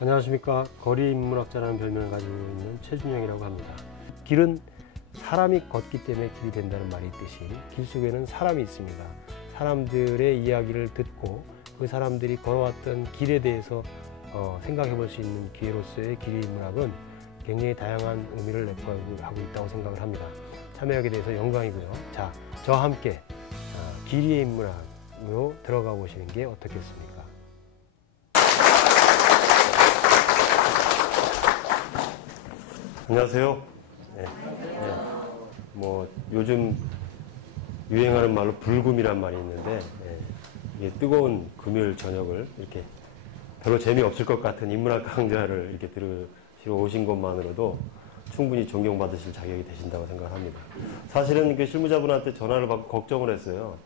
안녕하십니까. 거리인문학자라는 별명을 가지고 있는 최준영이라고 합니다. 길은 사람이 걷기 때문에 길이 된다는 말이 있듯이 길 속에는 사람이 있습니다. 사람들의 이야기를 듣고 그 사람들이 걸어왔던 길에 대해서 생각해 볼 수 있는 기회로서의 길이인문학은 굉장히 다양한 의미를 내포하고 있다고 생각을 합니다. 참여하게 돼서 영광이고요. 자, 저와 함께 길이의 인문학으로 들어가 보시는 게 어떻겠습니까? 안녕하세요. 네. 뭐 요즘 유행하는 말로 불금이란 말이 있는데 이게 뜨거운 금요일 저녁을 이렇게 별로 재미없을 것 같은 인문학 강좌를 이렇게 들으시러 오신 것만으로도 충분히 존경받으실 자격이 되신다고 생각합니다. 사실은 그 실무자분한테 전화를 받고 걱정을 했어요.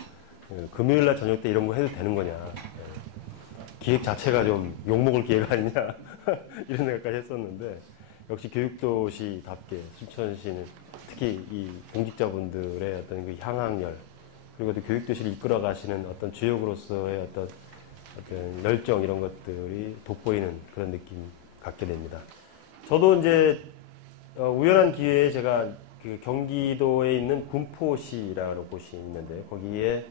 금요일날 저녁 때 이런 거 해도 되는 거냐. 기획 자체가 좀 욕먹을 기획 아니냐. 이런 생각까지 했었는데 역시 교육도시답게 순천시는 특히 이 공직자분들의 어떤 그 향학열 그리고 또 교육도시를 이끌어 가시는 어떤 주역으로서의 어떤 열정 이런 것들이 돋보이는 그런 느낌 갖게 됩니다. 저도 이제 우연한 기회에 제가 그 경기도에 있는 군포시라는 곳이 있는데 거기에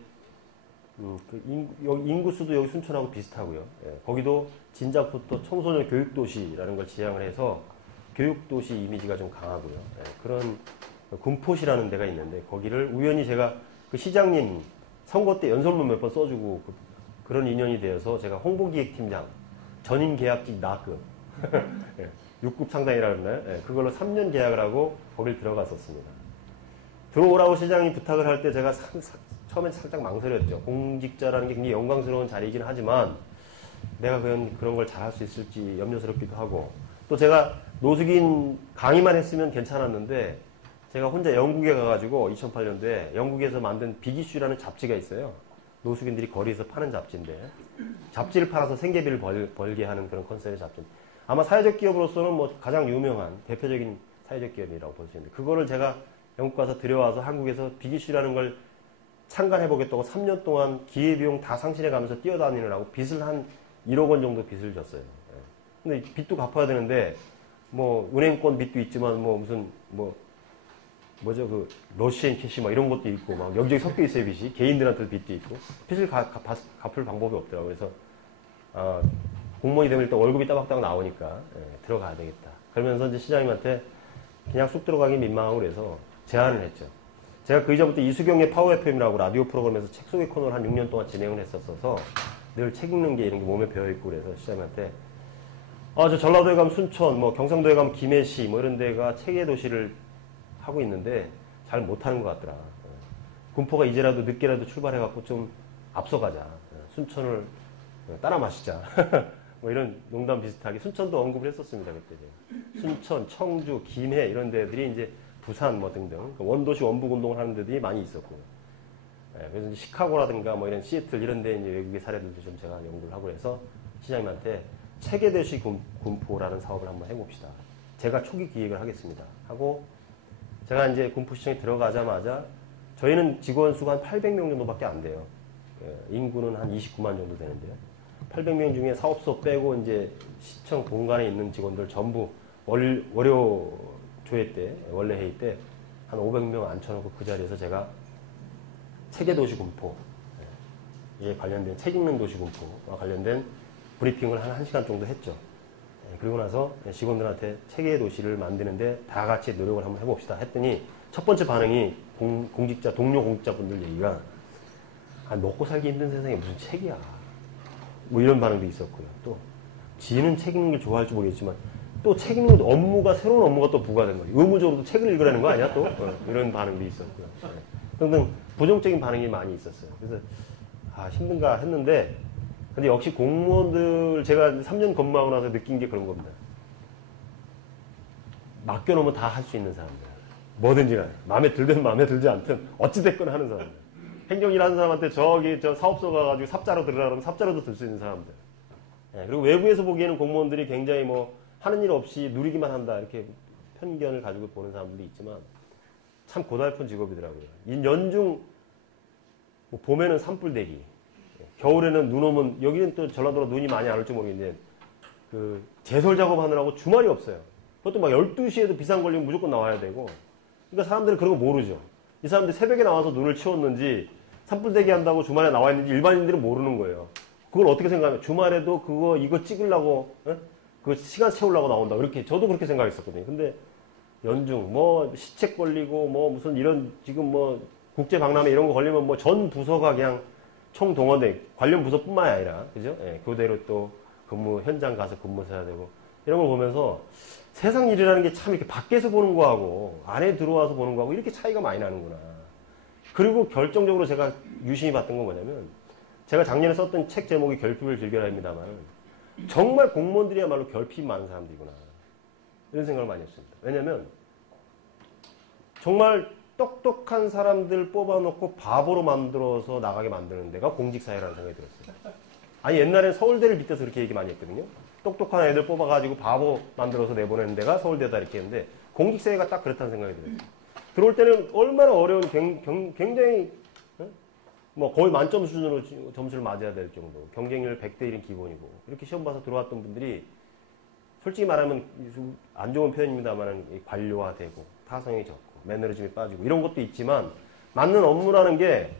인구수도 여기 순천하고 비슷하고요. 거기도 진작부터 청소년 교육도시라는 걸 지향을 해서 교육도시 이미지가 좀 강하고요. 그런 군포시라는 데가 있는데 거기를 우연히 제가 그 시장님 선거 때 연설문 몇 번 써주고 그런 인연이 되어서 제가 홍보기획팀장 전임 계약직 나급 6급 상당이라 그러나요? 그걸로 3년 계약을 하고 거길 들어갔었습니다. 들어오라고 시장이 부탁을 할 때 제가 처음엔 살짝 망설였죠. 공직자라는 게 굉장히 영광스러운 자리이긴 하지만 내가 그런 걸 잘할 수 있을지 염려스럽기도 하고 또 제가 노숙인 강의만 했으면 괜찮았는데 제가 혼자 영국에 가가지고 2008년도에 영국에서 만든 빅이슈라는 잡지가 있어요. 노숙인들이 거리에서 파는 잡지인데 잡지를 팔아서 생계비를 벌게 하는 그런 컨셉의 잡지. 아마 사회적 기업으로서는 뭐 가장 유명한 대표적인 사회적 기업이라고 볼 수 있는데 그거를 제가 영국 가서 들여와서 한국에서 빅이슈라는 걸 창간해보겠다고 3년 동안 기회비용 다 상실해가면서 뛰어다니느라고 빚을 한 1억 원 정도 빚을 졌어요. 근데 빚도 갚아야 되는데 뭐 은행권 빚도 있지만 뭐 무슨 뭐죠 그 러시앤 캐시 막 이런 것도 있고 막 여기저기 섞여 있어요. 빚이 개인들한테도 빚도 있고 빚을 갚을 방법이 없더라고요. 그래서 공무원이 되면 일단 월급이 따박따박 나오니까 들어가야 되겠다. 그러면서 이제 시장님한테 그냥 쑥 들어가기 민망하고 그래서 제안을 했죠. 제가 그 이전부터 이수경의 파워 FM이라고 라디오 프로그램에서 책 소개 코너를 한 6년 동안 진행을 했었어서 늘 책 읽는 게 이런 게 몸에 배어있고 그래서 시장님한테 저 전라도에 가면 순천, 뭐 경상도에 가면 김해시 뭐 이런 데가 책의 도시를 하고 있는데 잘 못하는 것 같더라. 군포가 이제라도 늦게라도 출발해갖고 좀 앞서가자. 순천을 따라 마시자. 뭐 이런 농담 비슷하게 순천도 언급을 했었습니다. 그때 제가. 순천, 청주, 김해 이런 데들이 이제 부산 뭐 등등 원도시 원북 운동을 하는 데들이 많이 있었고 그래서 이제 시카고라든가 뭐 이런 시애틀 이런 데 이제 외국의 사례들도 좀 제가 연구를 하고 해서 시장님한테 책의 도시 군포라는 사업을 한번 해봅시다. 제가 초기 기획을 하겠습니다. 하고 제가 이제 군포시청에 들어가자마자 저희는 직원 수가 한 800명 정도밖에 안 돼요. 인구는 한 29만 정도 되는데요. 800명 중에 사업소 빼고 이제 시청 본관에 있는 직원들 전부 월요 조회 때, 원래 회의 때 한 500명 앉혀놓고 그 자리에서 제가 책의 도시 군포, 이에 관련된 책 읽는 도시 군포와 관련된 브리핑을 한 1시간 정도 했죠. 그리고 나서 직원들한테 책의 도시를 만드는데 다 같이 노력을 한번 해봅시다 했더니 첫 번째 반응이 공직자, 동료 공직자분들 얘기가 먹고 살기 힘든 세상에 무슨 책이야. 뭐 이런 반응도 있었고요. 또 지는 책 읽는 걸 좋아할지 모르겠지만 또 책 읽는 것도 업무가 새로운 업무가 또 부과된 거예요. 의무적으로 책을 읽으라는 거 아니야 또? 이런 반응도 있었고요. 등등 부정적인 반응이 많이 있었어요. 그래서 힘든가 했는데 근데 역시 공무원들 제가 3년 근무하고 나서 느낀 게 그런 겁니다. 맡겨놓으면 다 할 수 있는 사람들. 뭐든지 간에 마음에 들든 마음에 들지 않든 어찌됐건 하는 사람들. 행정일 하는 사람한테 저 사업소 가가지고 삽자로 들으라 그러면 삽자로도 들 수 있는 사람들. 그리고 외부에서 보기에는 공무원들이 굉장히 뭐 하는 일 없이 누리기만 한다 이렇게 편견을 가지고 보는 사람들도 있지만 참 고달픈 직업이더라고요. 연중 뭐 봄에는 산불 대기, 겨울에는 눈 오면 여기는 또 전라도로 눈이 많이 안 올지 모르겠는데 그 제설 작업하느라고 주말이 없어요. 그것도 막 12시에도 비상 걸리면 무조건 나와야 되고. 그러니까 사람들은 그런 거 모르죠. 이 사람들이 새벽에 나와서 눈을 치웠는지 산불 대기한다고 주말에 나와 있는지 일반인들은 모르는 거예요. 그걸 어떻게 생각하면 주말에도 이거 찍으려고 그 시간 채우려고 나온다. 그렇게 저도 그렇게 생각했었거든요. 근데 연중 뭐 시책 걸리고 뭐 무슨 이런 지금 뭐 국제 박람회 이런 거 걸리면 뭐 전 부서가 그냥 총동원돼 관련 부서뿐만이 아니라 그죠? 예, 교대로 또 근무 현장 가서 근무해야 되고 이런 걸 보면서 세상 일이라는 게 참 이렇게 밖에서 보는 거하고 안에 들어와서 보는 거하고 이렇게 차이가 많이 나는구나. 그리고 결정적으로 제가 유심히 봤던 건 뭐냐면 제가 작년에 썼던 책 제목이 결핍을 즐겨라입니다만 정말 공무원들이야말로 결핍 많은 사람들이구나. 이런 생각을 많이 했습니다. 왜냐면 정말 똑똑한 사람들 뽑아놓고 바보로 만들어서 나가게 만드는 데가 공직사회라는 생각이 들었어요. 아니 옛날엔 서울대를 밑에서 그렇게 얘기 많이 했거든요. 똑똑한 애들 뽑아가지고 바보 만들어서 내보내는 데가 서울대다 이렇게 했는데 공직사회가 딱 그렇다는 생각이 들었어요. 들어올 때는 얼마나 어려운 굉장히 뭐 거의 만점 수준으로 점수를 맞아야 될 정도 경쟁률 100대 1은 기본이고 이렇게 시험 봐서 들어왔던 분들이 솔직히 말하면 안 좋은 표현입니다만 관료화되고 타성이 적고 매너리즘이 빠지고 이런 것도 있지만 맞는 업무라는 게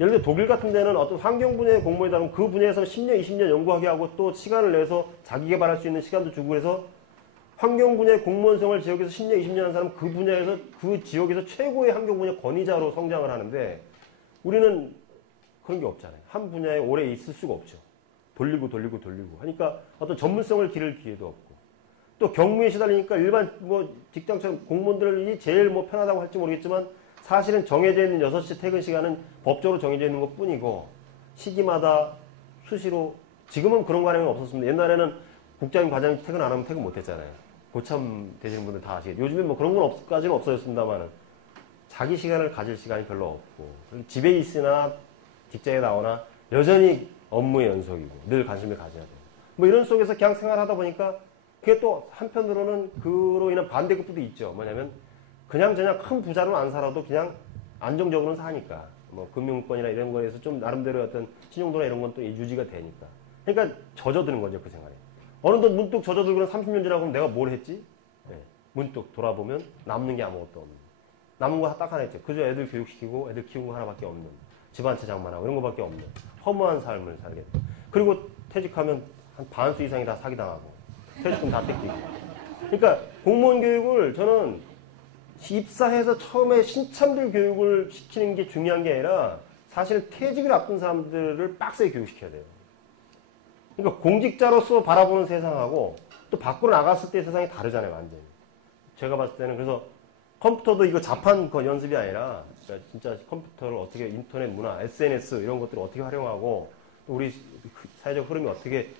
예를 들어 독일 같은 데는 어떤 환경 분야의 공무원이다 그러면 그 분야에서 10년, 20년 연구하게 하고 또 시간을 내서 자기 개발할 수 있는 시간도 주고 그래서 환경 분야의 공무원 생활 지역에서 10년, 20년 한 사람 그 분야에서 그 지역에서 최고의 환경 분야 권위자로 성장을 하는데 우리는 그런 게 없잖아요. 한 분야에 오래 있을 수가 없죠. 돌리고 하니까 어떤 전문성을 기를 기회도 없고 또 경무에 시달리니까 일반 뭐 직장처럼 공무원들이 제일 뭐 편하다고 할지 모르겠지만 사실은 정해져 있는 6시 퇴근 시간은 법적으로 정해져 있는 것 뿐이고 시기마다 수시로 지금은 그런 관행은 없었습니다. 옛날에는 국장님 과장님 퇴근 안 하면 퇴근 못 했잖아요. 고참 되시는 분들 다 아시겠죠. 요즘엔 뭐 그런 건 까지는 없어졌습니다만 자기 시간을 가질 시간이 별로 없고 집에 있으나 직장에 나오나 여전히 업무의 연속이고 늘 관심을 가져야 돼요. 뭐 이런 속에서 그냥 생활하다 보니까 그게 또 한편으로는 그로 인한 반대급부도 있죠. 뭐냐면 그냥 큰 부자로 안 살아도 그냥 안정적으로는 사니까 뭐 금융권이나 이런 거에서 좀 나름대로 어떤 신용도나 이런 건 또 유지가 되니까 그러니까 젖어드는 거죠. 그 생활에 어느덧 문득 젖어들고 30년 지나고 내가 뭘 했지? 네. 문득 돌아보면 남는 게 아무것도 없는 남은 거 딱 하나 있죠. 그저 애들 교육시키고 애들 키우는 거 하나밖에 없는 집안 채장만 하고 이런 거밖에 없는 허무한 삶을 살겠다. 그리고 퇴직하면 한 반수 이상이 다 사기당하고 퇴직금 다 뺏기고 그러니까 공무원 교육을 저는 입사해서 처음에 신참들 교육을 시키는 게 중요한 게 아니라 사실은 퇴직을 앞둔 사람들을 빡세게 교육시켜야 돼요. 그러니까 공직자로서 바라보는 세상하고 또 밖으로 나갔을 때 세상이 다르잖아요. 완전히. 제가 봤을 때는 그래서 컴퓨터도 이거 자판 연습이 아니라 그러니까 진짜 컴퓨터를 어떻게 인터넷 문화, SNS 이런 것들을 어떻게 활용하고 또 우리 사회적 흐름이 어떻게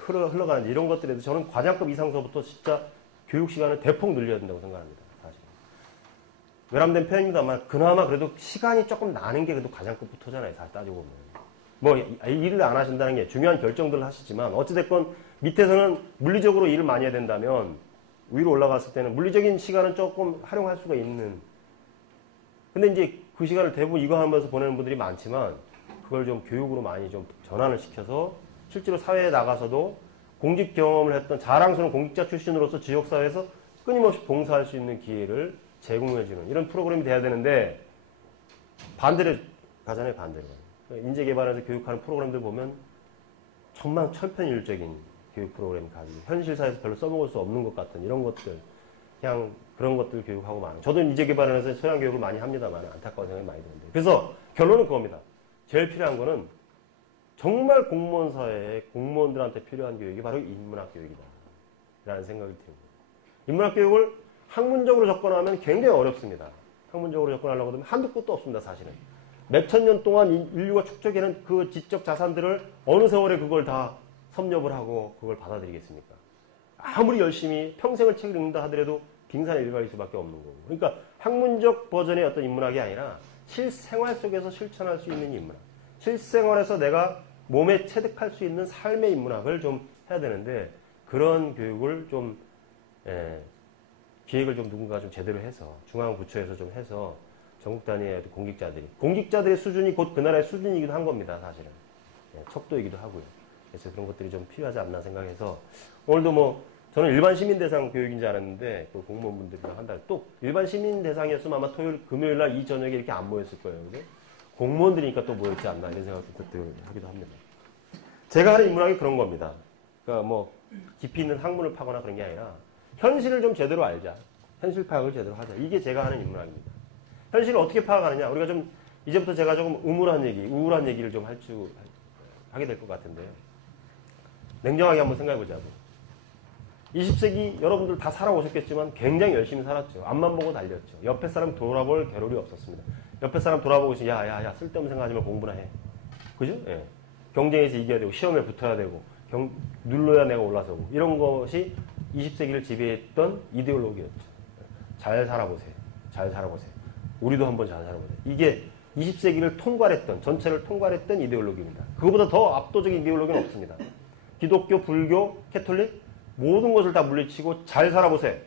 흘러가는지 이런 것들에도 저는 과장급 이상서부터 진짜 교육 시간을 대폭 늘려야 된다고 생각합니다. 사실. 외람된 표현입니다만 그나마 그래도 시간이 조금 나는 게 그래도 과장급부터잖아요. 사실 따지고 보면. 뭐 일을 안 하신다는 게 중요한 결정들을 하시지만 어찌됐건 밑에서는 물리적으로 일을 많이 해야 된다면 위로 올라갔을 때는 물리적인 시간은 조금 활용할 수가 있는. 근데 이제 그 시간을 대부분 이거 하면서 보내는 분들이 많지만 그걸 좀 교육으로 많이 좀 전환을 시켜서 실제로 사회에 나가서도 공직 경험을 했던 자랑스러운 공직자 출신으로서 지역사회에서 끊임없이 봉사할 수 있는 기회를 제공해주는 이런 프로그램이 돼야 되는데 반대로 가잖아요. 반대로. 인재개발에서 교육하는 프로그램들 보면 정말 천편일적인 교육 프로그램 가지고 현실사에서 별로 써먹을 수 없는 것 같은 이런 것들 그냥 그런 것들 교육하고 많아요. 저도 인재개발원에서 소양교육을 많이 합니다만 안타까운 생각이 많이 드는데 그래서 결론은 그겁니다. 제일 필요한 거는 정말 공무원 사회에 공무원들한테 필요한 교육이 바로 인문학 교육이다 라는 생각이 듭니다. 인문학 교육을 학문적으로 접근하면 굉장히 어렵습니다. 학문적으로 접근하려고 하면 한두 끝도 없습니다. 사실은. 몇천 년 동안 인류가 축적해낸 그 지적 자산들을 어느 세월에 그걸 다 섭렵을 하고 그걸 받아들이겠습니까? 아무리 열심히 평생을 책을 읽는다 하더라도 빙산의 일각일 수밖에 없는 거고. 그러니까 학문적 버전의 어떤 인문학이 아니라 실생활 속에서 실천할 수 있는 인문학. 실생활에서 내가 몸에 체득할 수 있는 삶의 인문학을 좀 해야 되는데 그런 교육을 좀 기획을 좀 누군가 좀 제대로 해서 중앙부처에서 좀 해서 전국 단위의 공직자들의 수준이 곧 그 나라의 수준이기도 한 겁니다. 사실은. 척도이기도 하고요. 그래서 그런 것들이 좀 필요하지 않나 생각해서 오늘도 뭐 저는 일반 시민 대상 교육인 줄 알았는데 그 공무원분들이랑 한달 또 일반 시민 대상이었으면 아마 토요일 금요일 날 이 저녁에 이렇게 안 모였을 거예요. 근데 공무원들이니까 또 모였지 않나 이런 생각도 하기도 합니다. 제가 하는 인문학이 그런 겁니다. 그러니까 뭐 깊이 있는 학문을 파거나 그런 게 아니라 현실을 좀 제대로 알자. 현실 파악을 제대로 하자. 이게 제가 하는 인문학입니다. 현실을 어떻게 파악하느냐. 우리가 좀 이제부터 제가 조금 우울한 얘기를 좀 하게 될 것 같은데요. 냉정하게 한번 생각해 보자고. 20세기 여러분들 다 살아오셨겠지만 굉장히 열심히 살았죠. 앞만 보고 달렸죠. 옆에 사람 돌아볼 겨를이 없었습니다. 옆에 사람 돌아보고 있으면 야 쓸데없는 생각하지 말고 공부나 해. 그죠? 예. 경쟁에서 이겨야 되고 시험에 붙어야 되고 눌러야 내가 올라서고 이런 것이 20세기를 지배했던 이데올로기였죠. 잘 살아보세요. 잘 살아보세요. 우리도 한번 잘 살아보세요. 이게 20세기를 전체를 통괄했던 이데올로기입니다. 그거보다 더 압도적인 이데올로기는 없습니다. 기독교, 불교, 캐톨릭 모든 것을 다 물리치고 잘 살아보세요.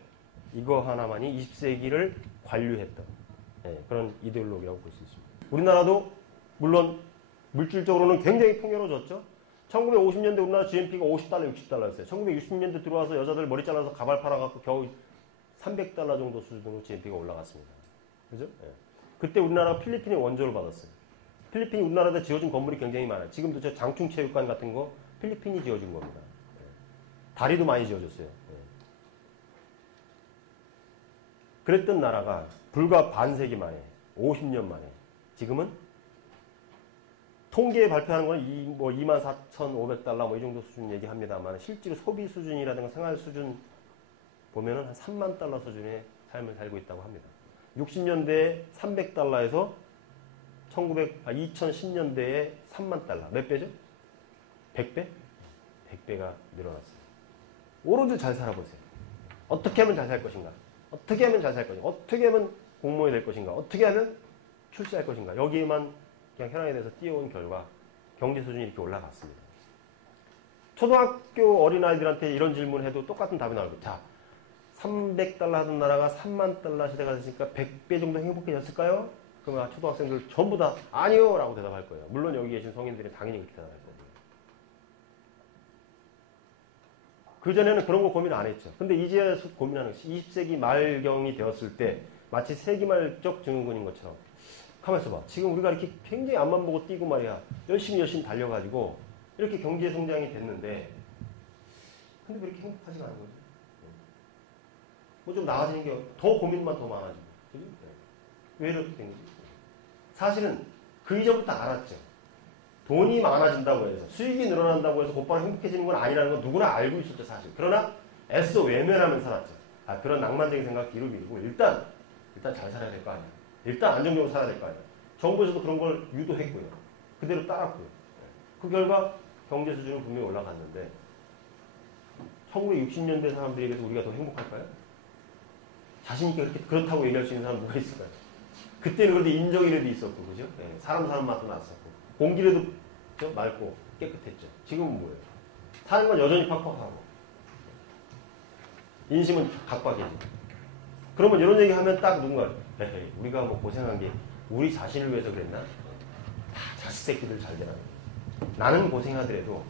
이거 하나만이 20세기를 관료했던 그런 이데올로기라고 볼 수 있습니다. 우리나라도 물론 물질적으로는 굉장히 풍요로워졌죠. 1950년대 우리나라 GNP가 50달러, 60달러였어요. 1960년대 들어와서 여자들 머리 잘라서 가발 팔아갖고 겨우 300달러 정도 수준으로 GNP가 올라갔습니다. 그죠? 그때 우리나라가 필리핀의 원조를 받았어요. 필리핀이 우리나라에 지어준 건물이 굉장히 많아요. 지금도 저 장충체육관 같은 거 필리핀이 지어준 겁니다. 다리도 많이 지어줬어요. 그랬던 나라가 불과 반세기 만에 50년 만에 지금은 통계에 발표하는 건 24,500달러 뭐 이 정도 수준 얘기합니다만 실제로 소비 수준이라든가 생활 수준 보면은 한 3만 달러 수준의 삶을 살고 있다고 합니다. 60년대에 300달러에서 2010년대에 3만 달러. 몇 배죠? 100배? 100배가 늘어났어요. 오로지 잘 살아보세요. 어떻게 하면 잘 살 것인가? 어떻게 하면 잘 살 것인가? 어떻게 하면 공무원이 될 것인가? 어떻게 하면 출세할 것인가? 여기에만 그냥 현황에 대해서 띄워온 결과 경제 수준이 이렇게 올라갔습니다. 초등학교 어린아이들한테 이런 질문을 해도 똑같은 답이 나올 거예요. 자, 300달러 하던 나라가 3만 달러 시대가 됐으니까 100배 정도 행복해졌을까요? 그러면 초등학생들 전부 다 아니요! 라고 대답할 거예요. 물론 여기 계신 성인들이 당연히 그렇게 대답할 거예요. 그전에는 그런 거 고민 안 했죠. 근데 이제야 고민하는 것이 20세기 말경이 되었을 때 마치 세기말적 증후군인 것처럼 가만히 있어봐. 지금 우리가 이렇게 굉장히 앞만 보고 뛰고 말이야. 열심히 달려가지고 이렇게 경제 성장이 됐는데 근데 왜 이렇게 행복하지가 않은 거지? 뭐 좀 나아지는 게 더 고민만 더 많아지고. 그지? 왜 이렇게 된 거지? 사실은 그 이전부터 알았죠. 돈이 많아진다고 해서 수익이 늘어난다고 해서 곧바로 행복해지는 건 아니라는 건 누구나 알고 있었죠, 사실. 그러나 애써 외면하면 살았죠. 그런 낭만적인 생각 뒤로 미루고 일단 잘 살아야 될 거 아니야. 일단 안정적으로 살아야 될 거 아니야. 정부에서도 그런 걸 유도했고요. 그대로 따랐고요. 그 결과 경제 수준은 분명히 올라갔는데 1960년대 사람들에 비해서 우리가 더 행복할까요? 자신있게 그렇다고 얘기할 수 있는 사람 누가 있을까요? 그때는 그래도 인정이라도 있었고, 그죠? 사람 사는 맛도 났었고, 공기라도 맑고 깨끗했죠. 지금은 뭐예요? 사는 건 여전히 팍팍하고, 인심은 각박해지고. 그러면 이런 얘기 하면 딱 누군가, 우리가 뭐 고생한 게 우리 자신을 위해서 그랬나? 다 자식 새끼들 잘 되라는 거예요. 나는 고생하더라도,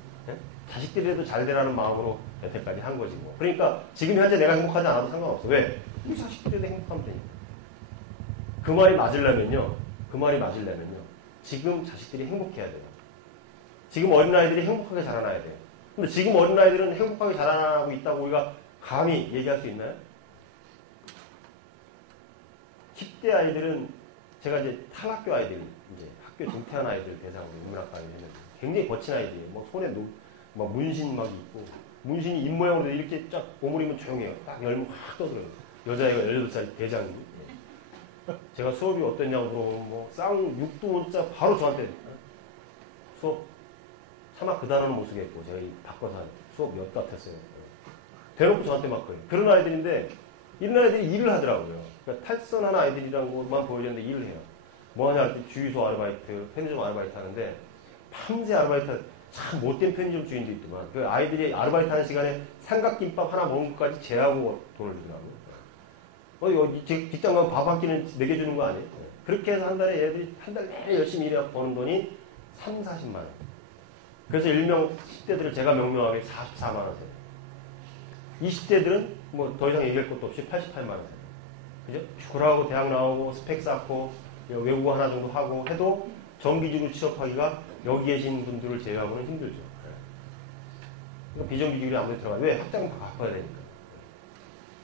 자식들이라도 잘 되라는 마음으로 여태까지 한 거지 뭐. 그러니까 지금 현재 내가 행복하지 않아도 상관없어. 왜? 우리 자식들이라도 행복하면 되니까. 그 말이 맞으려면요. 지금 자식들이 행복해야 돼요. 지금 어린아이들이 행복하게 자라나야 돼요. 근데 지금 어린아이들은 행복하게 자라나고 있다고 우리가 감히 얘기할 수 있나요? 10대 아이들은 제가 이제 탈학교 아이들, 이제 학교 중퇴한 아이들 대상으로 인문학과에 있는 굉장히 거친 아이들이에요. 뭐 손에 막 문신 막 있고, 문신이 입모양으로 이렇게 쫙 오므리면 조용해요. 딱 열면 확 떠들어요. 여자애가 18살 대장이. 제가 수업이 어땠냐고 물어보면 뭐 육두 문자 바로 저한테 수업 차마 그 단어는 못 쓰겠고 제가 바꿔서 수업 몇 같았어요. 대놓고 저한테 막 그래요. 그런 아이들인데 이런 아이들이 일을 하더라고요. 그러니까 탈선한 아이들이란 것만 보여줬는데 일을 해요. 뭐 하냐 할 때 주유소 아르바이트, 편의점 아르바이트 하는데 밤새 아르바이트 참 못된 편의점 주인도 있더만 그 아이들이 아르바이트 하는 시간에 삼각김밥 하나 먹는 것까지 제하고 돈을 주더라고요. 직장 가면 밥 한 끼는 먹여주는 거 아니에요? 그렇게 해서 한 달에 얘들이 한 달 내내 열심히 일해 버는 돈이 3, 40만 원. 그래서 일명 10대들을 제가 명명하게 44만 원 세대. 20대들은 뭐 더 이상 얘기할 것도 없이 88만 원 세대. 그죠? 축구하고 대학 나오고 스펙 쌓고 외국어 하나 정도 하고 해도 정규직으로 취업하기가 여기 계신 분들을 제외하고는 힘들죠. 그러니까 비정규직이 아무리 들어가요. 왜? 학장은 다 갚아야 되니까.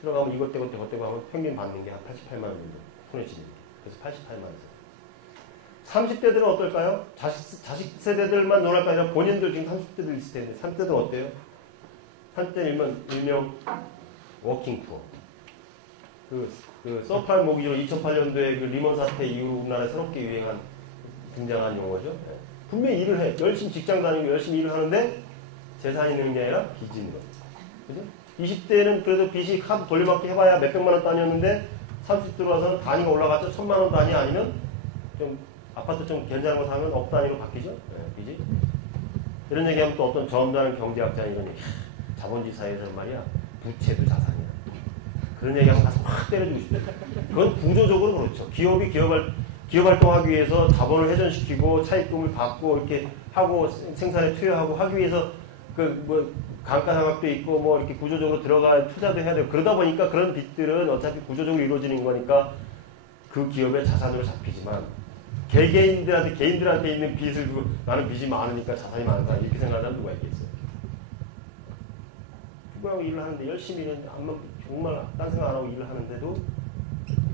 들어가면 이것 떼고 저것 떼고 하면 평균 받는 게 한 88만 원 정도 손에 쥐니까. 그래서 88만 원. 30대들은 어떨까요? 자식 세대들만 놀랄까 아니라 본인들 지금 30대들 있을 텐데 30대들은 어때요? 30대는 일명 워킹 푸어. 그 서프라임 모기지로 2008년도에 그 리먼 사태 이후로 우리나라에 새롭게 등장한 용어죠. 네. 분명히 일을 해. 열심히 직장 다니고 열심히 일을 하는데 재산이 있는 게 아니라 빚이 있는 거죠. 그죠? 20대는 그래도 빚이 카드 돌려받기 해봐야 몇백만 원 단위였는데 30 들어와서는 단위가 올라갔죠. 1000만 원 단위 아니면 좀 아파트 좀 괜찮은 거 사면 억 단위로 바뀌죠. 네, 빚이. 이런 얘기하면 또 어떤 점잖은 경제학자 이런 얘기. 자본주의 사회에서는 말이야. 부채도 자산이야. 그런 얘기하면 가서 확 때려주고 싶죠. 그건 구조적으로 그렇죠. 기업이 기업 활동하기 위해서 자본을 회전시키고 차입금을 받고 이렇게 하고 생산에 투여하고 하기 위해서 감가상각도 있고 뭐 이렇게 구조적으로 들어가 투자도 해야 되고 그러다 보니까 그런 빚들은 어차피 구조적으로 이루어지는 거니까 그 기업의 자산으로 잡히지만 개인들한테 있는 빚을 나는 빚이 많으니까 자산이 많다 이렇게 생각하는 사람 누가 있겠어요? 누구하고 일을 하는데 열심히 일하는데 정말 딴 생각 안 하고 일을 하는데도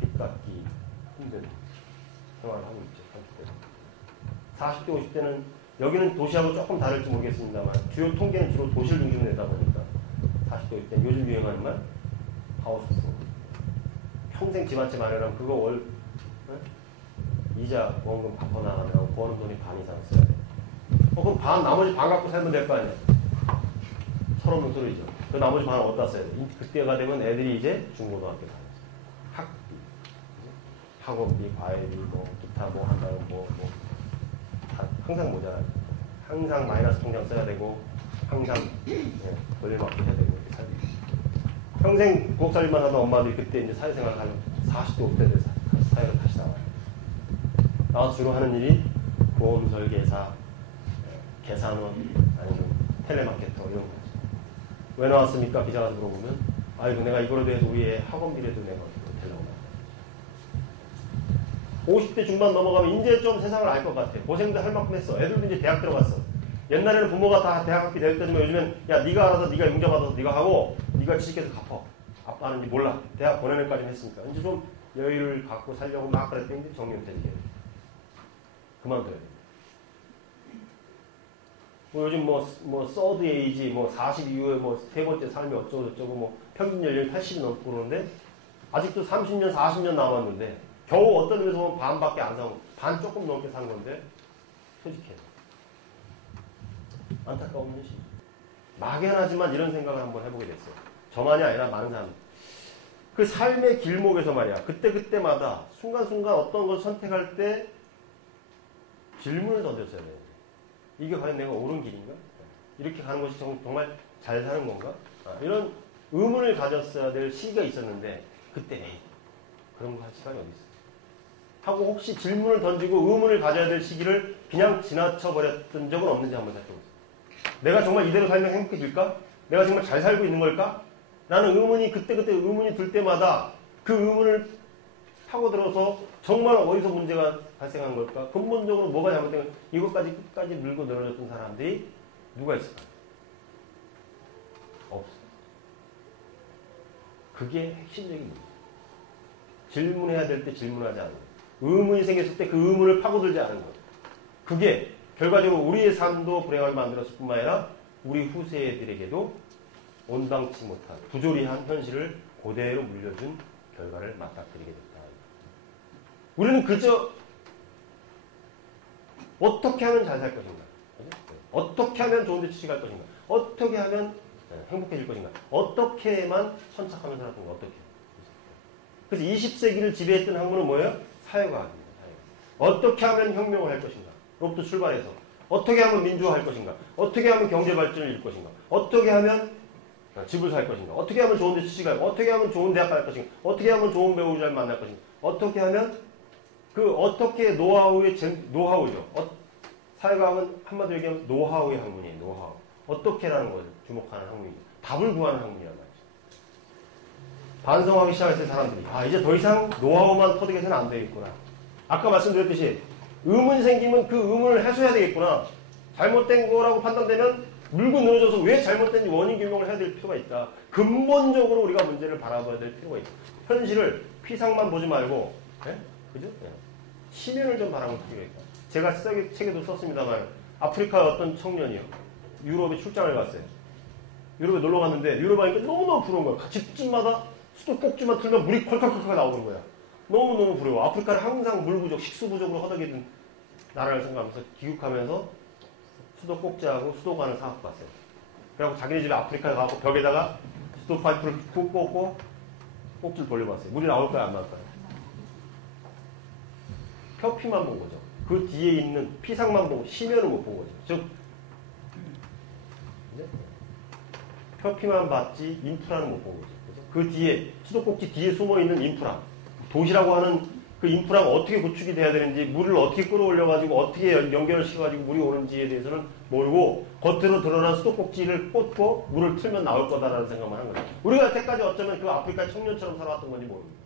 빚 갚기 힘든 생활을 하고 있죠. 40대 50대는 여기는 도시하고 조금 다를지 모르겠습니다만 주요 통계는 주로 도시를 중심으로 내다 보니까 40대 50대는 요즘 유행하는 말 하우스 프로. 평생 집 한 채 마련하면 그거 월 이자 원금 갚아 나가면 버는 돈이 반 이상 써야 돼. 그럼 나머지 반 갖고 살면 될 거 아니야. 철없는 소리죠. 그 나머지 반은 어디다 써야 돼? 그때가 되면 애들이 이제 중고등학교 다녔어. 학비, 학원비, 과외비, 뭐 기타 뭐 한다는 항상 모자라요. 항상 마이너스 통장 써야 되고 항상 돌려받기 해야 되고 이렇게 살고 평생 부엌살림만 하던 엄마들이 그때 이제 사회생활 하는 40대 50대 사회로 다시 나와요. 나와서 주로 하는 일이 보험 설계사, 계산원, 아니면 텔레마케터 이런 거죠. 왜 나왔습니까? 기자 가서 물어보면 아이고 내가 이거로 대해서 우리의 학원비라도 내가 되려고 50대 중반 넘어가면 이제 좀 세상을 알 것 같아. 고생도 할 만큼 했어. 애들도 이제 대학 들어갔어. 옛날에는 부모가 다 대학 학비 내줬다지만 요즘엔 야 네가 알아서 네가 융자받아서 네가 하고 네가 취직해서 갚어. 아빠는 이제 몰라. 대학 보내는 까지 했으니까. 이제 좀 여유를 갖고 살려고 막 그랬더니 정년퇴직이에요. 그만둬야 돼. 뭐 요즘 서드 에이지 40 이후에 세 번째 삶이 어쩌고 저쩌고 평균 연령이 80이 넘고 그러는데 아직도 30년 40년 남았는데 겨우 어떤 의미에서 보면 반밖에 안 사고 반 조금 넘게 산 건데 퇴직해. 안타까운 현실. 막연하지만 이런 생각을 한번 해보게 됐어요. 저만이 아니라 많은 사람. 그 삶의 길목에서 말이야. 그때마다 순간순간 어떤 걸 선택할 때 질문을 던졌어야 돼요. 이게 과연 내가 옳은 길인가? 이렇게 가는 것이 정말 잘 사는 건가? 이런 의문을 가졌어야 될 시기가 있었는데 그때 그런 거 할 시간이 어디 있어? 하고 혹시 질문을 던지고 의문을 가져야 될 시기를 그냥 지나쳐버렸던 적은 없는지 한번 살펴보세요. 내가 정말 이대로 살면 행복해질까? 내가 정말 잘 살고 있는 걸까? 라는 의문이 그때 의문이 들 때마다 그 의문을 파고들어서 정말 어디서 문제가 발생한 걸까? 근본적으로 뭐가 잘못된 걸까? 이것까지 끝까지 밀고 늘어졌던 사람들이 누가 있을까? 없어. 그게 핵심적인 문제예요. 질문해야 될 때 질문하지 않는 거예요. 의문이 생겼을 때 그 의문을 파고들지 않은 거예요. 그게 결과적으로 우리의 삶도 불행하게 만들었을 뿐만 아니라 우리 후세들에게도 온당치 못한 부조리한 현실을 그대로 물려준 결과를 맞닥뜨리게 됐다. 우리는 그저 어떻게 하면 잘 살 것인가? 어떻게 하면 좋은 데 취직할 것인가? 어떻게 하면 행복해질 것인가? 어떻게만 선착하면 살았던 가 어떻게? 그래서 20세기를 지배했던 학문은 뭐예요? 사회과학입니다. 어떻게 하면 혁명을 할 것인가? 로부터 출발해서 어떻게 하면 민주화할 것인가? 어떻게 하면 경제 발전을 이룰 것인가? 어떻게 하면 집을 살 것인가? 어떻게 하면 좋은 데 취직할 것인가? 어떻게 하면 좋은 대학 갈 것인가? 어떻게 하면 좋은 배우자를 만날 것인가? 어떻게 하면 그 어떻게 노하우죠. 사회과학은 한마디로 얘기하면 노하우의 학문이에요. 노하우. 어떻게라는 거를 주목하는 학문이에요. 답을 구하는 학문이란 말이죠. 반성하기 시작했어요, 사람들이. 아, 이제 더 이상 노하우만 터득해서는 안 되겠구나. 아까 말씀드렸듯이 의문이 생기면 그 의문을 해소해야 되겠구나. 잘못된 거라고 판단되면 물고 늘어져서 왜 잘못된지 원인 규명을 해야 될 필요가 있다. 근본적으로 우리가 문제를 바라봐야 될 필요가 있다. 현실을 피상만 보지 말고, 네? 그죠? 네. 시면을 좀 바라볼 필요가 있다. 제가 책에도 썼습니다만, 아프리카 어떤 청년이요. 유럽에 출장을 갔어요. 유럽에 놀러 갔는데, 유럽 하니까 너무너무 부러운 거야. 집집마다 수도꼭지만 틀면 물이 콸콸콸콸 나오는 거야. 너무너무 부러워. 아프리카는 항상 물 부족, 식수 부족으로 허덕이는 나라를 생각하면서 귀국하면서 수도꼭지하고 수도관을 사갖고 갔어요. 그래갖고 자기네 집에 아프리카에 가고 벽에다가 수도 파이프를 푹 꽂고 꼭지를 돌려봤어요. 물이 나올까요? 안 나올까요? 표피만 본 거죠. 그 뒤에 있는 피상만 보고 시면을 못 본 거죠. 즉 표피만 봤지 인프라는 못 본 거죠. 그 뒤에 수도꼭지 뒤에 숨어있는 인프라, 도시라고 하는 그 인프라가 어떻게 구축이 돼야 되는지, 물을 어떻게 끌어올려가지고 어떻게 연결을 시켜가지고 물이 오는지에 대해서는 모르고 겉으로 드러난 수도꼭지를 꽂고 물을 틀면 나올 거다라는 생각만 한 거죠. 우리가 여태까지 어쩌면 그 아프리카 청년처럼 살아왔던 건지 모릅니다.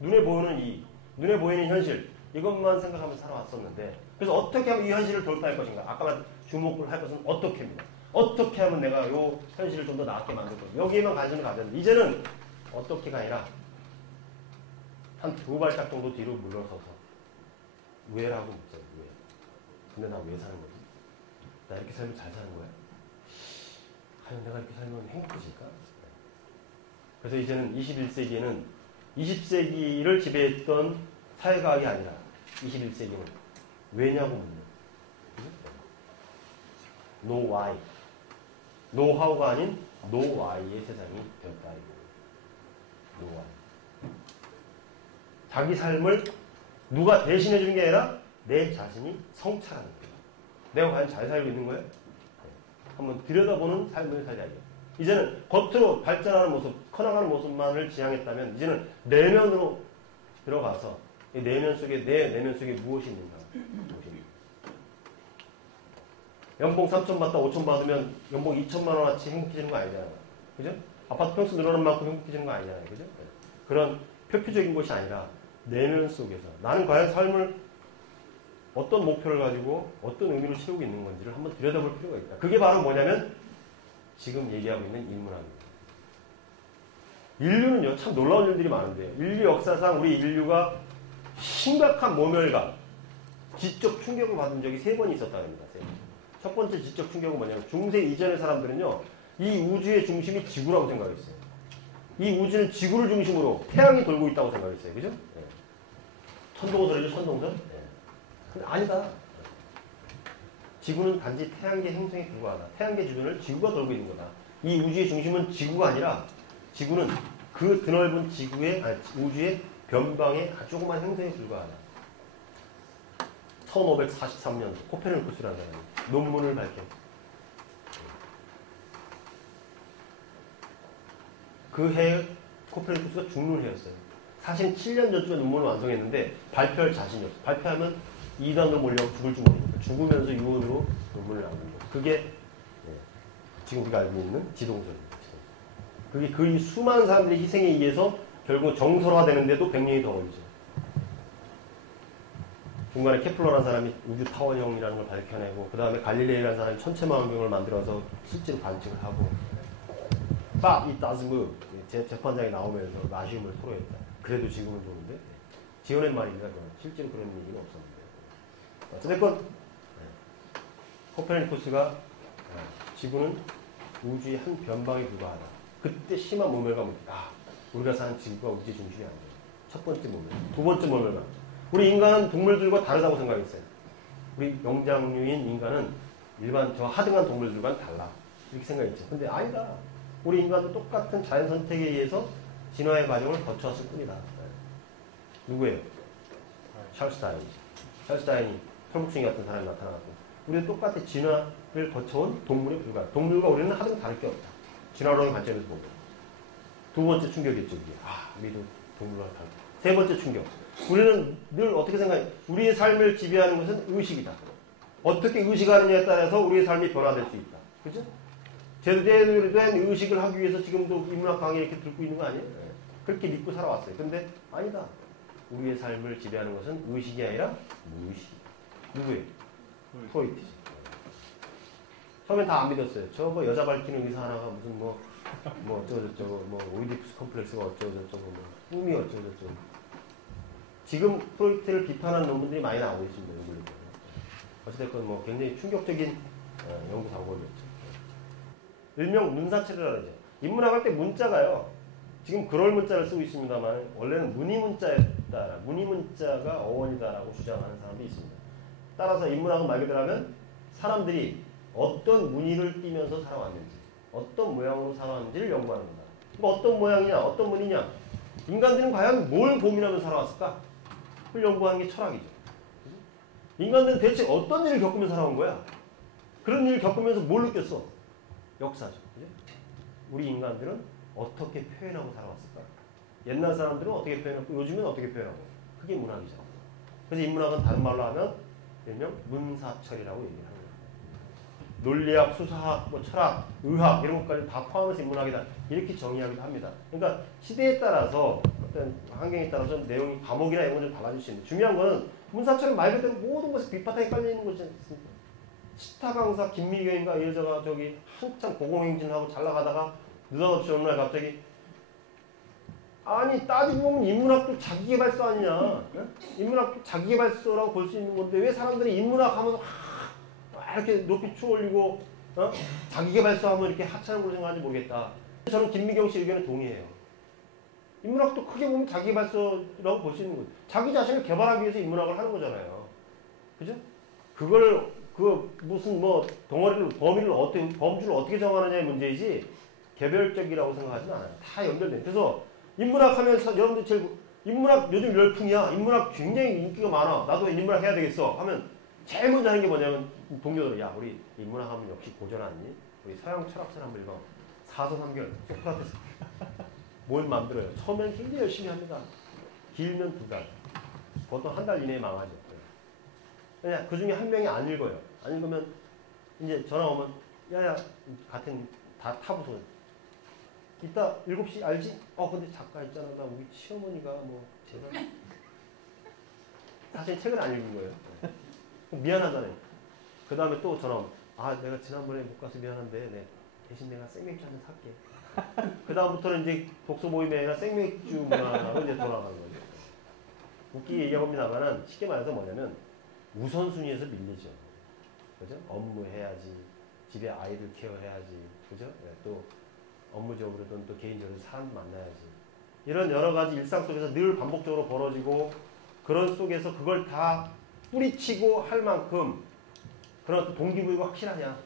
눈에 보이는 현실, 이것만 생각하면서 살아왔었는데, 그래서 어떻게 하면 이 현실을 돌파할 것인가? 아까 말한 주목을 할 것은 어떻게입니다. 어떻게 하면 내가 이 현실을 좀 더 나았게 만들 것인가? 여기에만 관심을 가졌는데, 이제는 어떻게가 아니라 한 두 발짝 정도 뒤로 물러서서 왜라고 묻죠. 왜? 근데 나 왜 사는 거지? 나 이렇게 살면 잘 사는 거야? 과연 내가 이렇게 살면 행복해질까? 그래서 이제는 21세기에는 20세기를 지배했던 사회과학이 아니라 21세기는 왜냐고 묻는 No why. 노하우가 아닌 No why의 세상이 되었다. No why. 자기 삶을 누가 대신해 주는 게 아니라 내 자신이 성찰하는 거예요. 내가 과연 잘 살고 있는 거예요? 한번 들여다보는 삶을 살자고요. 이제는 겉으로 발전하는 모습, 커나가는 모습만을 지향했다면 이제는 내면으로 들어가서 이 내면 속에 내 내면 속에 무엇이 있는가? 연봉 3천 받다 5천 받으면 연봉 2천만 원어치 행복해지는 거 아니잖아요. 그죠? 아파트 평수 늘어나는 만큼 행복해지는 거 아니잖아요. 그죠? 그런 표피적인 것이 아니라 내면 속에서 나는 과연 삶을 어떤 목표를 가지고 어떤 의미를 채우고 있는 건지를 한번 들여다볼 필요가 있다. 그게 바로 뭐냐면 지금 얘기하고 있는 인문학입니다. 인류는요, 참 놀라운 일들이 많은데요. 인류 역사상 우리 인류가 심각한 모멸감, 지적 충격을 받은 적이 3번이 있었다고 합니다. 첫 번째 지적 충격은 뭐냐면 중세 이전의 사람들은요, 이 우주의 중심이 지구라고 생각했어요. 이 우주는 지구를 중심으로 태양이 돌고 있다고 생각했어요. 그죠? 네. 천동설이죠, 천동설? 네. 근데 아니다. 지구는 단지 태양계 행성에 불과하다. 태양계 주변을 지구가 돌고 있는 거다. 이 우주의 중심은 지구가 아니라 지구는 그 드넓은 우주의 변방의 조그만 행성에 불과하다. 1543년 코페르니쿠스라는 사람이 논문을 밝혔습니다. 그 해에 코페르니쿠스가 죽는 해였어요. 사실 7년 전쯤에 논문을 완성했는데 발표할 자신이 없어요. 발표하면 이단으로 몰려서 죽을지 모르니까 죽으면서 유언으로 논문을 남긴 거예요. 그게 지금 우리가 알고 있는 지동설입니다. 그게 그 수많은 사람들의 희생에 의해서 결국 정설화되는데도 100년이 더 걸리죠. 중간에 케플러라는 사람이 우주 타원형이라는 걸 밝혀내고, 그 다음에 갈릴레이라는 사람이 천체망원경을 만들어서 실제로 관측을 하고, But it does move. 재판장에 나오면서 나시움을 토로했다. 그래도 지금은 좋은데, 지어낸 말입니다. 실제로 그런 얘기는 없었는데. 어쨌든 코페르니쿠스가 지구는 우주의 한 변방에 불과하다. 그때 심한 모멸감을 우리가 사는 지구가 우주의 중심이 아니야. 첫 번째 모멸. 두 번째 모멸감. 우리 인간은 동물들과 다르다고 생각했어요. 우리 영장류인 인간은 일반 저 하등한 동물들과는 달라. 이렇게 생각했죠. 근데 아니다. 우리 인간도 똑같은 자연 선택에 의해서 진화의 과정을 거쳐왔을 뿐이다. 누구예요? 찰스 다윈. 찰스 다윈이 털북숭이 같은 사람이 나타나고, 우리도 똑같이 진화를 거쳐온 동물에 불과하다. 동물과 우리는 하등 다를 게 없다. 진화론의 관점에서 보고. 두 번째 충격이었죠. 우리도 동물과 다르다. 세 번째 충격. 우리는 늘 어떻게 생각해? 우리의 삶을 지배하는 것은 의식이다. 어떻게 의식하느냐에 따라서 우리의 삶이 변화될 수 있다. 그죠? 제대로 된 의식을 하기 위해서 지금도 인문학 강의 이렇게 듣고 있는 거 아니에요? 네. 그렇게 믿고 살아왔어요. 근데 아니다. 우리의 삶을 지배하는 것은 의식이 아니라 무의식. 누구예요? 프로이트지. 처음엔 다 안 믿었어요. 저 뭐 여자 밝히는 의사 하나가 무슨 뭐 어쩌고저쩌고 뭐 오이디푸스 컴플렉스가 어쩌고저쩌고 뭐 꿈이 어쩌고저쩌고. 지금 프로이트를 비판하는 논문들이 많이 나오고 있습니다. 어찌됐건 뭐 굉장히 충격적인 연구 방법이었죠. 일명 문사체라고 하죠. 인문학 할 때 문자가요. 지금 그럴 문자를 쓰고 있습니다만 원래는 문의문자였다. 문의문자가 어원이다라고 주장하는 사람도 있습니다. 따라서 인문학은 말 그대로 하면 사람들이 어떤 무늬를 띠면서 살아왔는지 어떤 모양으로 살아왔는지를 연구하는 거다. 뭐 어떤 모양이냐 어떤 무늬냐 인간들은 과연 뭘 고민하면서 살아왔을까? 그걸 연구하는 게 철학이죠. 인간들은 대체 어떤 일을 겪으면서 살아온 거야? 그런 일을 겪으면서 뭘 느꼈어? 역사죠. 그죠? 우리 인간들은 어떻게 표현하고 살아왔을까? 옛날 사람들은 어떻게 표현하고 요즘은 어떻게 표현하고 그게 문학이잖아. 그래서 인문학은 다른 말로 하면 일명 문사철이라고 얘기를 합니다. 논리학, 수사학, 뭐 철학, 의학 이런 것까지 다 포함해서 인문학이다. 이렇게 정의하기도 합니다. 그러니까 시대에 따라서 어떤 환경에 따라서 내용이 과목이나 이런 건 좀 달라질 수 있는데 중요한 거는 문사철은 말 그대로 모든 것이 밑바탕에 깔려 있는 것이지 않습니까? 스타 강사 김미경인가 이 여자가 저기 한참 고공행진하고 잘 나가다가 느닷없이 어느 날 갑자기 아니 따지고 보면 인문학도 자기계발서 아니냐? 인문학도 자기계발서라고 볼 수 있는 건데 왜 사람들이 인문학 하면서 이렇게 높이 추올리고 자기계발서 하면 이렇게 하찮은 걸로 생각하는지 모르겠다. 저는 김미경 씨 의견에 동의해요. 인문학도 크게 보면 자기계발서라고 볼 수 있는 거예요. 자기 자신을 개발하기 위해서 인문학을 하는 거잖아요. 그죠? 그걸 무슨 뭐 범주를 어떻게 정하느냐의 문제이지 개별적이라고 생각하지는 않아요. 다 연결돼. 그래서 인문학 하면서 여러분들 인문학 요즘 열풍이야. 인문학 굉장히 인기가 많아. 나도 인문학 해야 되겠어. 하면 제일 먼저 하는 게 뭐냐면 동료들 야 우리 인문학 하면 역시 고전 아니니? 우리 서양 철학설 한번 읽어. 사서삼결 소크라테스. 뭘 만들어요. 처음엔 굉장히 열심히 합니다. 길면 2달. 보통 한 달 이내에 망하죠. 그냥 그 중에 한 명이 안 읽어요. 안 읽으면 이제 전화 오면 야야 같은 다 타부서 이따 7시 알지? 근데 작가 있잖아. 나 우리 시어머니가 뭐 제가 사실 책을 안 읽은 거예요. 미안하잖아요. 그 다음에 또 전화 오면 내가 지난번에 못 가서 미안한데 대신 내가 생맥주 한 잔 살게. 그 다음부터는 이제 독서 모임이 아니라 생맥주 문화로 이제 돌아가는 거죠. 웃기게 얘기합니다만은 쉽게 말해서 뭐냐면 우선순위에서 밀리죠. 그죠? 업무 해야지. 집에 아이들 케어해야지. 그죠? 네, 또 업무적으로든 또 개인적으로 사람 만나야지. 이런 여러 가지 일상 속에서 늘 반복적으로 벌어지고 그런 속에서 그걸 다 뿌리치고 할 만큼 그런 어떤 동기부여가 확실하냐.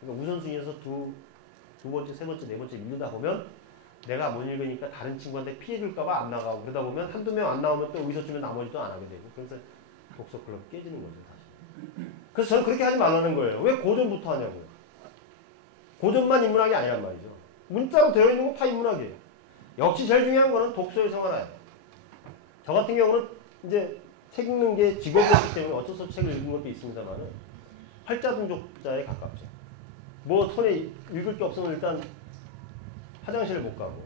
그러니까 우선순위에서 두 번째, 세 번째, 네 번째 밀리다 보면 내가 못 읽으니까 다른 친구한테 피해 줄까봐 안 나가고 그러다 보면 한두 명 안 나오면 또 의사주면 나머지도 안 하게 되고 그래서 독서클럽 깨지는 거죠 사실. 그래서 저는 그렇게 하지 말라는 거예요. 왜 고전부터 하냐고요. 고전만 인문학이 아니란 말이죠. 문자로 되어 있는 건 다 인문학이에요. 역시 제일 중요한 거는 독서의 생활화예요. 저 같은 경우는 이제 책 읽는 게 직업이기 때문에 어쩔 수 없이 책을 읽은 것도 있습니다만은 활자동족자에 가깝죠. 뭐 손에 읽을 게 없으면 일단 화장실을 못 가고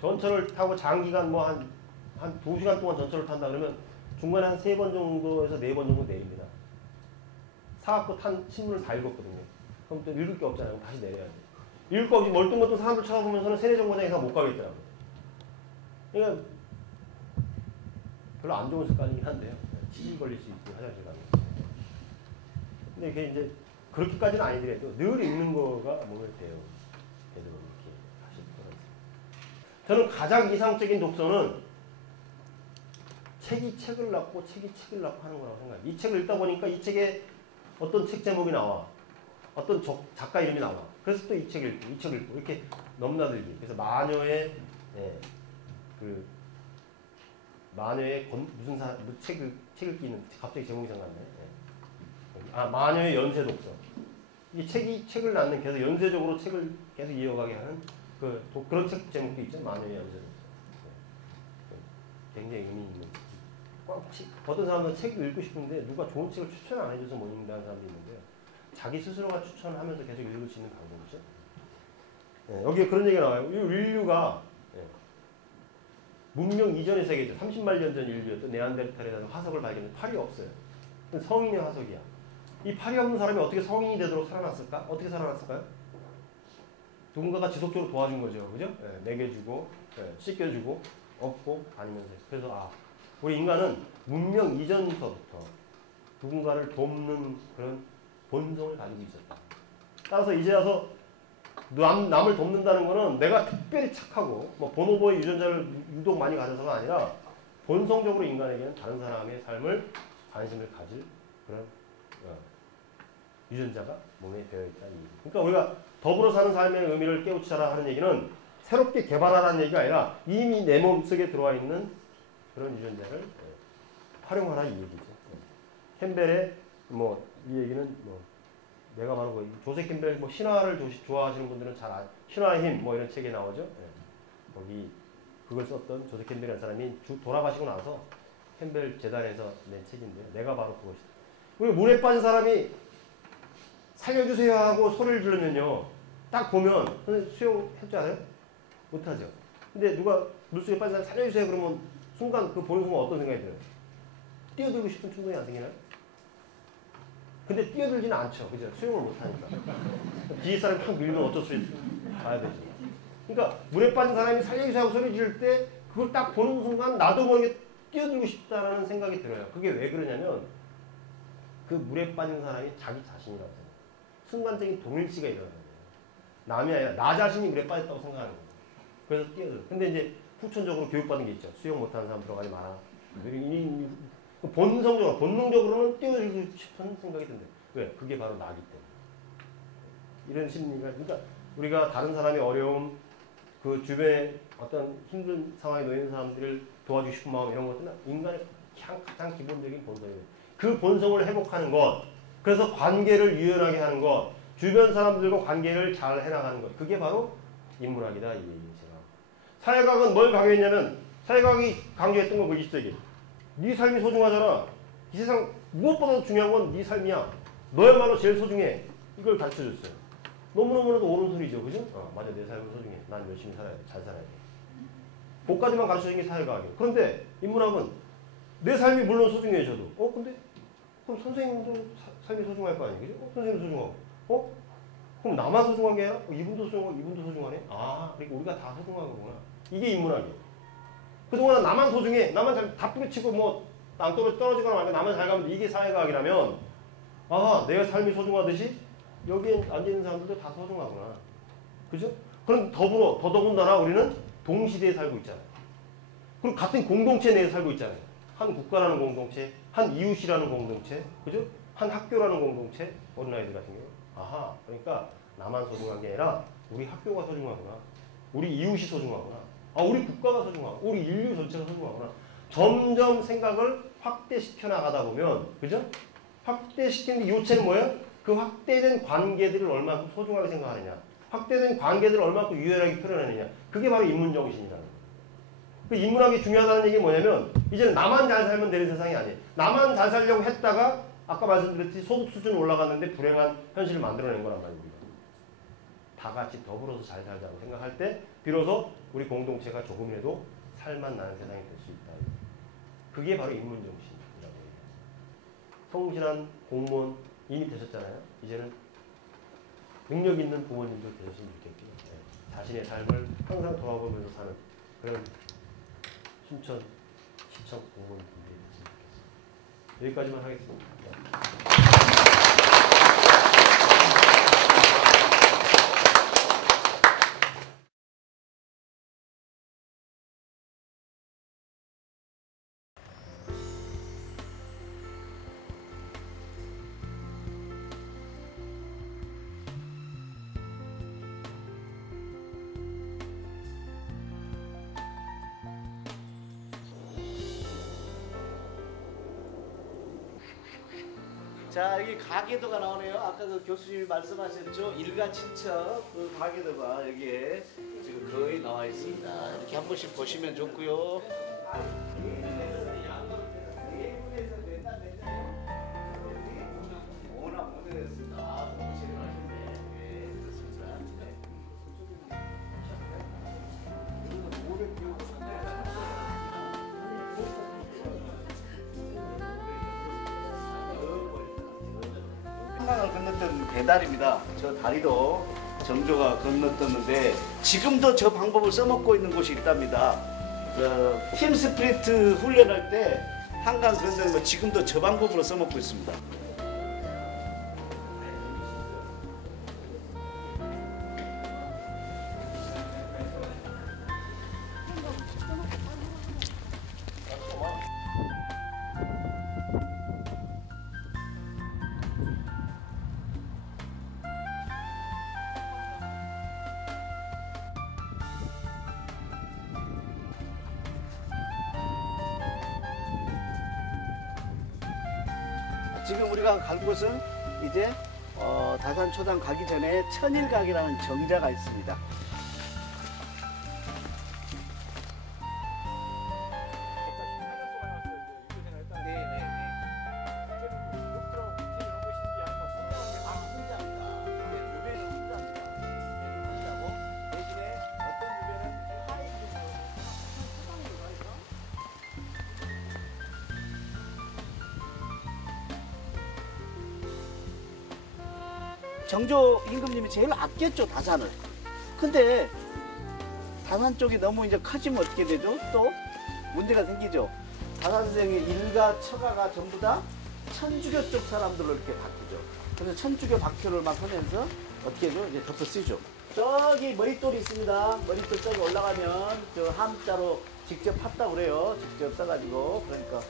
전철을 타고 장기간 뭐 한 2시간 동안 전철을 탄다 그러면 중간에 한 3번 정도에서 4번 정도 내립니다. 사갖고 탄 신문을 다 읽었거든요. 그럼 또 읽을 게 없잖아요. 그럼 다시 내려야 돼요. 읽을 거 없이 멀뚱멀뚱 사람들 쳐다보면서는 세뇌정거장 이상 못 가겠더라고요. 그러니까 별로 안 좋은 습관이긴 한데요. 치질 걸릴 수 있고 화장실 가면. 근데 이게 이제 그렇게까지는 아니더라도 늘 읽는 거가 몸에 돼요. 되도록 이렇게 하실 필요가 있습니다. 저는 가장 이상적인 독서는 책이 책을 낳고 책이 책을 낳고 하는 거라고 생각해요. 이 책을 읽다 보니까 이 책에 어떤 책 제목이 나와. 어떤 작가 이름이 나와. 그래서 또 이 책 읽고 이 책 읽고 이렇게 넘나들기. 그래서 마녀의 무슨 책을 끼는 갑자기 제목이 생각나네. 마녀의 연쇄 독서. 이 책을 낳는 계속 연쇄적으로 책을 계속 이어가게 하는 그런 책 제목도 있죠. 마녀의 연쇄 독서. 굉장히 의미 있는. 어떤 사람은 책 읽고 싶은데 누가 좋은 책을 추천 안 해줘서 못 읽는다는 사람도 있는데요. 자기 스스로가 추천하면서 계속 읽을 수 있는 방법이죠. 네, 여기에 그런 얘기가 나와요. 인류가 문명 이전의 세계죠. 30만 년 전 인류였던 네안데르탈이라는 화석을 발견해 팔이 없어요. 성인의 화석이야. 이 팔이 없는 사람이 어떻게 성인이 되도록 살아났을까? 어떻게 살아났을까요? 누군가가 지속적으로 도와준 거죠. 그죠? 먹여주고, 씻겨주고, 업고 다니면서. 그래서 우리 인간은 문명 이전서부터 누군가를 돕는 그런 본성을 가지고 있었다. 따라서 이제 와서 남을 돕는다는 거는 내가 특별히 착하고 뭐 보노보의 유전자를 유독 많이 가져서가 아니라 본성적으로 인간에게는 다른 사람의 삶을 관심을 가질 그런 유전자가 몸에 되어있다. 그러니까 우리가 더불어 사는 삶의 의미를 깨우치라 하는 얘기는 새롭게 개발하라는 얘기가 아니라 이미 내 몸속에 들어와 있는 그런 유전자를 활용하라 이 얘기죠. 캠벨의 이 얘기는 내가 바로 조세 캠벨 신화를 좋아하시는 분들은 잘 신화의 힘 이런 책에 나오죠. 거기 그걸 썼던 조세 캠벨이라는 사람이 돌아가시고 나서 캠벨 재단에서 낸 책인데요. 내가 바로 그것이다. 우리 물에 빠진 사람이 살려주세요 하고 소리를 지르면요. 딱 보면 수영할 줄 알아요? 못하죠. 근데 누가 물속에 빠진 사람 살려주세요 그러면 순간 그 보는 순간 어떤 생각이 들어요? 뛰어들고 싶은 충동이 안 생기나요? 근데 뛰어들지는 않죠. 그죠? 수영을 못하니까. 뒤에 사람이 확 밀면 어쩔 수 봐야 되죠. 그러니까 물에 빠진 사람이 살려주세요 하고 소리 지를 때 그걸 딱 보는 순간 나도 모르게 뛰어들고 싶다라는 생각이 들어요. 그게 왜 그러냐면 그 물에 빠진 사람이 자기 자신이라고 생각해요. 순간적인 동일시가 일어나는 거예요. 남이 아니라 나 자신이 물에 빠졌다고 생각하는 거예요. 그래서 뛰어들어요. 근데 이제 후천적으로 교육받은 게 있죠. 수영 못하는 사람 들어가지 마라. 본성적으로, 본능적으로는 뛰어들고 싶은 생각이 든대요. 왜? 그게 바로 나기 때문에. 이런 심리가, 그러니까 우리가 다른 사람의 어려움, 그 주변에 어떤 힘든 상황에 놓인 사람들을 도와주고 싶은 마음 이런 것들은 인간의 가장 기본적인 본성이에요. 그 본성을 회복하는 것, 그래서 관계를 유연하게 하는 것, 주변 사람들과 관계를 잘 해나가는 것, 그게 바로 인문학이다 이 얘기죠. 사회과학은 뭘 강조했냐면 사회과학이 강조했던 건 뭐 20세기. 네 삶이 소중하잖아. 이 세상 무엇보다도 중요한 건 네 삶이야. 너야말로 제일 소중해. 이걸 가르쳐줬어요. 너무너무나도 옳은 소리죠. 그죠? 맞아. 내 삶은 소중해. 난 열심히 살아야 돼. 잘 살아야 돼. 그것까지만 가르쳐준 게 사회과학이에요. 그런데 인문학은 내 삶이 물론 소중해져도 근데 그럼 선생님도 삶이 소중할 거 아니에요? 그죠? 선생님도 소중하고 그럼 나만 소중한 게 아니라 이분도 소중하고 이분도 소중하네? 그러니까 우리가 다 소중한 거구나. 이게 인문학이에요. 그동안 나만 소중해. 나만 다 뿌리치고 땅돌에 떨어지거나 말고 나만 잘 가면 이게 사회과학이라면 내가 삶이 소중하듯이 여기에 앉아있는 사람들도 다 소중하구나. 그죠? 그럼 더더군다나 우리는 동시대에 살고 있잖아요. 그리고 같은 공동체 내에 살고 있잖아요. 한 국가라는 공동체, 한 이웃이라는 공동체, 그죠? 한 학교라는 공동체, 어린아이들 같은 경우. 그러니까 나만 소중한 게 아니라 우리 학교가 소중하구나. 우리 이웃이 소중하구나. 우리 국가가 소중하구나. 우리 인류 전체가 소중하구나. 점점 생각을 확대시켜 나가다 보면, 그죠? 확대시키는 요체는 뭐예요? 그 확대된 관계들을 얼마큼 소중하게 생각하느냐. 확대된 관계들을 얼마큼 유연하게 표현하느냐. 그게 바로 인문정신이라는 거예요. 그 인문학이 중요하다는 얘기는 뭐냐면 이제는 나만 잘 살면 되는 세상이 아니에요. 나만 잘 살려고 했다가 아까 말씀드렸듯이 소득 수준이 올라갔는데 불행한 현실을 만들어낸 거란 말이에요. 다 같이 더불어서 잘 살자고 생각할 때 비로소 우리 공동체가 조금이라도 살맛나는 세상이 될 수 있다. 그게 바로 인문정신이라고 해요. 성실한 공무원 이미 되셨잖아요. 이제는 능력 있는 부모님도 되셨으면 좋겠고요. 자신의 삶을 항상 돌아보면서 사는 그런 순천 시청 공무원분들이 됐으면 좋겠습니다. 여기까지만 하겠습니다. 자, 여기 가계도가 나오네요. 아까 그 교수님이 말씀하셨죠? 일가친척 그 가계도가 여기에 지금 거의 나와 있습니다. 이렇게 한 번씩 보시면 좋고요. 건넜던 배달입니다. 저 다리도 정조가 건넜었는데 지금도 저 방법을 써먹고 있는 곳이 있답니다. 팀 스피리트 훈련할 때 한강 건너는 거 지금도 저 방법으로 써먹고 있습니다. 지금 우리가 갈 곳은 이제 다산초당 가기 전에 천일각이라는 정자가 있습니다. 정조 임금님이 제일 아꼈죠, 다산을. 근데 다산 쪽이 너무 이제 커지면 어떻게 되죠? 또 문제가 생기죠. 다산 선생의 일가 처가가 전부 다 천주교 쪽 사람들로 이렇게 바뀌죠. 그래서 천주교 박표를 막 하면서 어떻게 해죠? 이제 덮어 쓰죠. 저기 머릿돌이 있습니다. 머릿돌 저기 올라가면 저 함자로 직접 팠다고 그래요. 직접 써가지고. 그러니까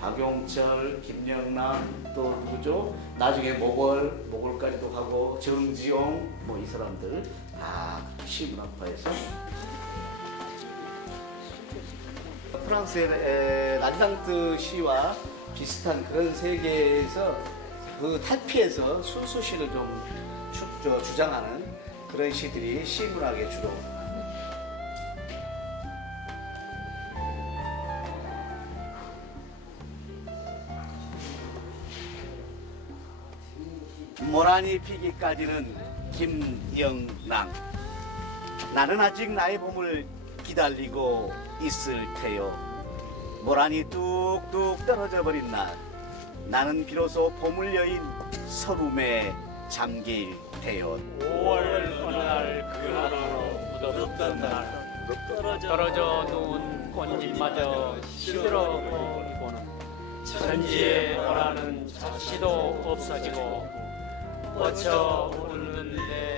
박용철, 김영남, 또 누구죠? 나중에 모골까지도 가고 정지용 뭐 이 사람들 다 시문학파에서 프랑스의 란상트 시와 비슷한 그런 세계에서 그 탈피해서 순수시를 좀 주장하는 그런 시들이 시문학에 주로 모란이 피기까지는 김영랑. 나는 아직 나의 봄을 기다리고 있을 테요. 모란이 뚝뚝 떨어져 버린 날, 나는 비로소 봄을 여인 서름에 잠길 테요. 5월 어느 날 그 하루로 묻었던 날 떨어져 누운 꽃잎마저 시들어버리고는 천지에 오라는 자씨도 없어지고 뻗쳐 울는데